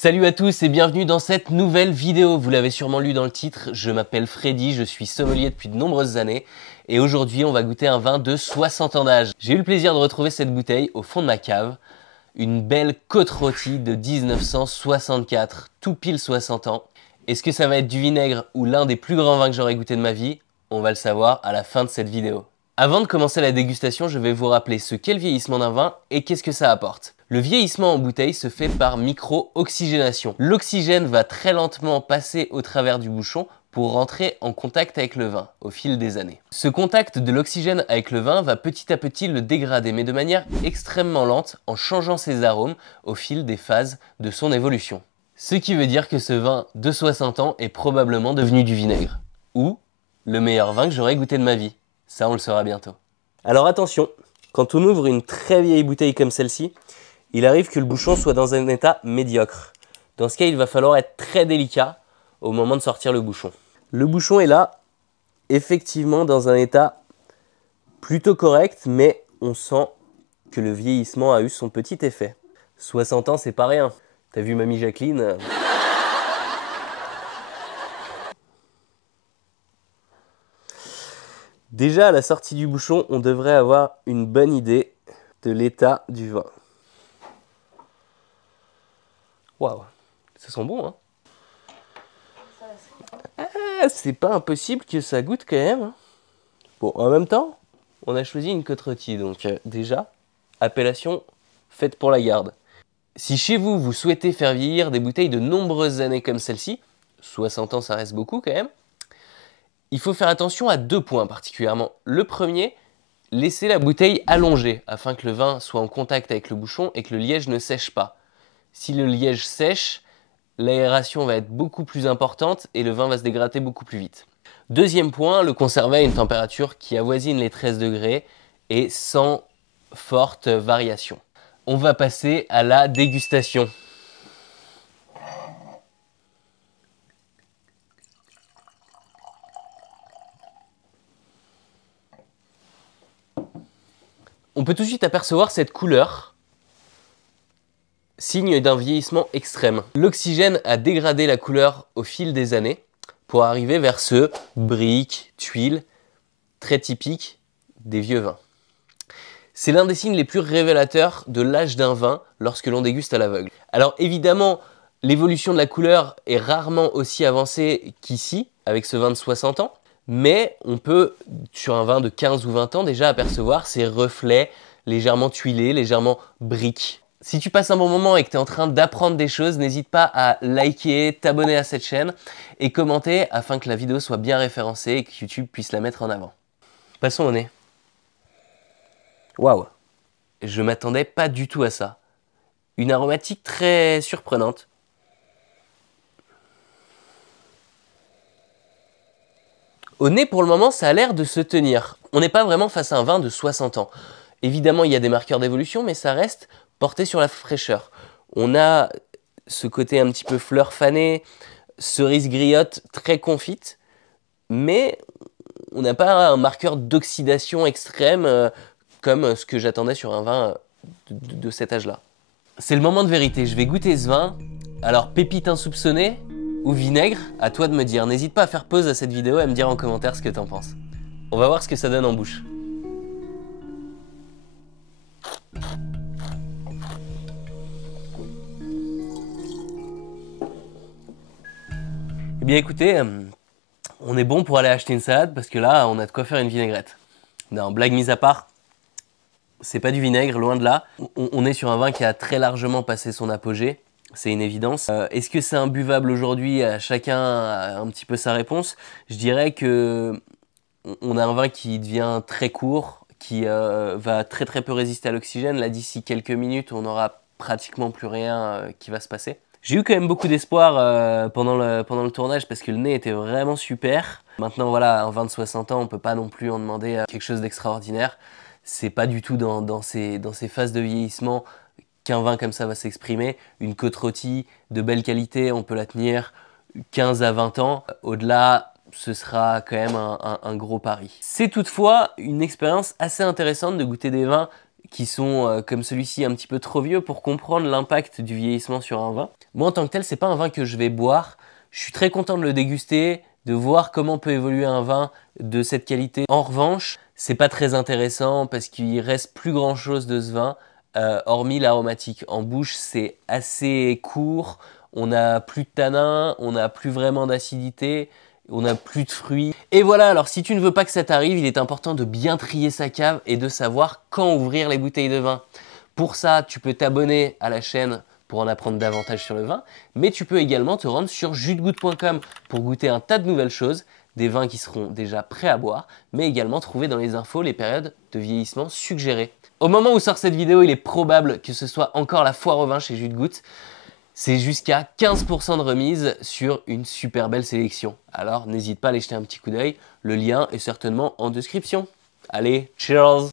Salut à tous et bienvenue dans cette nouvelle vidéo. Vous l'avez sûrement lu dans le titre, je m'appelle Freddy, je suis sommelier depuis de nombreuses années et aujourd'hui on va goûter un vin de 60 ans d'âge. J'ai eu le plaisir de retrouver cette bouteille au fond de ma cave, une belle côte rôtie de 1964, tout pile 60 ans. Est-ce que ça va être du vinaigre ou l'un des plus grands vins que j'aurai goûté de ma vie? On va le savoir à la fin de cette vidéo. Avant de commencer la dégustation, je vais vous rappeler ce qu'est le vieillissement d'un vin et qu'est-ce que ça apporte. Le vieillissement en bouteille se fait par micro-oxygénation. L'oxygène va très lentement passer au travers du bouchon pour rentrer en contact avec le vin au fil des années. Ce contact de l'oxygène avec le vin va petit à petit le dégrader, mais de manière extrêmement lente en changeant ses arômes au fil des phases de son évolution. Ce qui veut dire que ce vin de 60 ans est probablement devenu du vinaigre. Ou le meilleur vin que j'aurais goûté de ma vie. Ça, on le saura bientôt. Alors attention, quand on ouvre une très vieille bouteille comme celle-ci, il arrive que le bouchon soit dans un état médiocre. Dans ce cas, il va falloir être très délicat au moment de sortir le bouchon. Le bouchon est là, effectivement dans un état plutôt correct, mais on sent que le vieillissement a eu son petit effet. 60 ans, c'est pas rien. T'as vu Mamie Jacqueline Déjà, à la sortie du bouchon, on devrait avoir une bonne idée de l'état du vin. Waouh, ça sent bon, hein? Ah, c'est pas impossible que ça goûte quand même, hein. Bon, en même temps, on a choisi une côte rôtie, donc déjà, appellation faite pour la garde. Si chez vous, vous souhaitez faire vieillir des bouteilles de nombreuses années comme celle-ci, 60 ans ça reste beaucoup quand même, il faut faire attention à deux points particulièrement. Le premier, laisser la bouteille allongée afin que le vin soit en contact avec le bouchon et que le liège ne sèche pas. Si le liège sèche, l'aération va être beaucoup plus importante et le vin va se dégrader beaucoup plus vite. Deuxième point, le conserver à une température qui avoisine les 13 degrés et sans forte variation. On va passer à la dégustation. On peut tout de suite apercevoir cette couleur, signe d'un vieillissement extrême. L'oxygène a dégradé la couleur au fil des années pour arriver vers ce brique, tuile, très typique des vieux vins. C'est l'un des signes les plus révélateurs de l'âge d'un vin lorsque l'on déguste à l'aveugle. Alors évidemment, l'évolution de la couleur est rarement aussi avancée qu'ici, avec ce vin de 60 ans, mais on peut, sur un vin de 15 ou 20 ans, déjà apercevoir ces reflets légèrement tuilés, légèrement briques. Si tu passes un bon moment et que tu es en train d'apprendre des choses, n'hésite pas à liker, t'abonner à cette chaîne et commenter afin que la vidéo soit bien référencée et que YouTube puisse la mettre en avant. Passons au nez. Waouh! Je m'attendais pas du tout à ça. Une aromatique très surprenante. Au nez, pour le moment, ça a l'air de se tenir. On n'est pas vraiment face à un vin de 60 ans. Évidemment, il y a des marqueurs d'évolution, mais ça reste porté sur la fraîcheur. On a ce côté un petit peu fleur fanée, cerise griotte très confite, mais on n'a pas un marqueur d'oxydation extrême comme ce que j'attendais sur un vin de cet âge-là. C'est le moment de vérité, je vais goûter ce vin. Alors, pépite insoupçonnée ou vinaigre, à toi de me dire. N'hésite pas à faire pause à cette vidéo et à me dire en commentaire ce que t'en penses. On va voir ce que ça donne en bouche. Eh bien écoutez, on est bon pour aller acheter une salade parce que là, on a de quoi faire une vinaigrette. Non, blague mise à part, c'est pas du vinaigre, loin de là. On est sur un vin qui a très largement passé son apogée. C'est une évidence. Est-ce que c'est imbuvable aujourd'hui? Chacun a un petit peu sa réponse. Je dirais que on a un vin qui devient très court, qui va très très peu résister à l'oxygène. Là, d'ici quelques minutes, on n'aura pratiquement plus rien qui va se passer. J'ai eu quand même beaucoup d'espoir pendant le tournage parce que le nez était vraiment super. Maintenant, voilà, un vin de 60 ans, on peut pas non plus en demander quelque chose d'extraordinaire. C'est pas du tout dans ces phases de vieillissement qu'un vin comme ça va s'exprimer. Une côte rôtie de belle qualité, on peut la tenir 15 à 20 ans. Au-delà, ce sera quand même un gros pari. C'est toutefois une expérience assez intéressante de goûter des vins qui sont comme celui-ci un petit peu trop vieux pour comprendre l'impact du vieillissement sur un vin. Moi en tant que tel, c'est pas un vin que je vais boire. Je suis très content de le déguster, de voir comment peut évoluer un vin de cette qualité. En revanche, c'est pas très intéressant parce qu'il reste plus grand chose de ce vin, hormis l'aromatique. En bouche, c'est assez court, on n'a plus de tanin, on n'a plus vraiment d'acidité, on n'a plus de fruits. Et voilà, alors si tu ne veux pas que ça t'arrive, il est important de bien trier sa cave et de savoir quand ouvrir les bouteilles de vin. Pour ça, tu peux t'abonner à la chaîne pour en apprendre davantage sur le vin, mais tu peux également te rendre sur jutesgouttes.com pour goûter un tas de nouvelles choses, des vins qui seront déjà prêts à boire, mais également trouver dans les infos les périodes de vieillissement suggérées. Au moment où sort cette vidéo, il est probable que ce soit encore la foire au vin chez Jus de Gouttes. C'est jusqu'à 15% de remise sur une super belle sélection. Alors n'hésite pas à aller jeter un petit coup d'œil, le lien est certainement en description. Allez, cheers!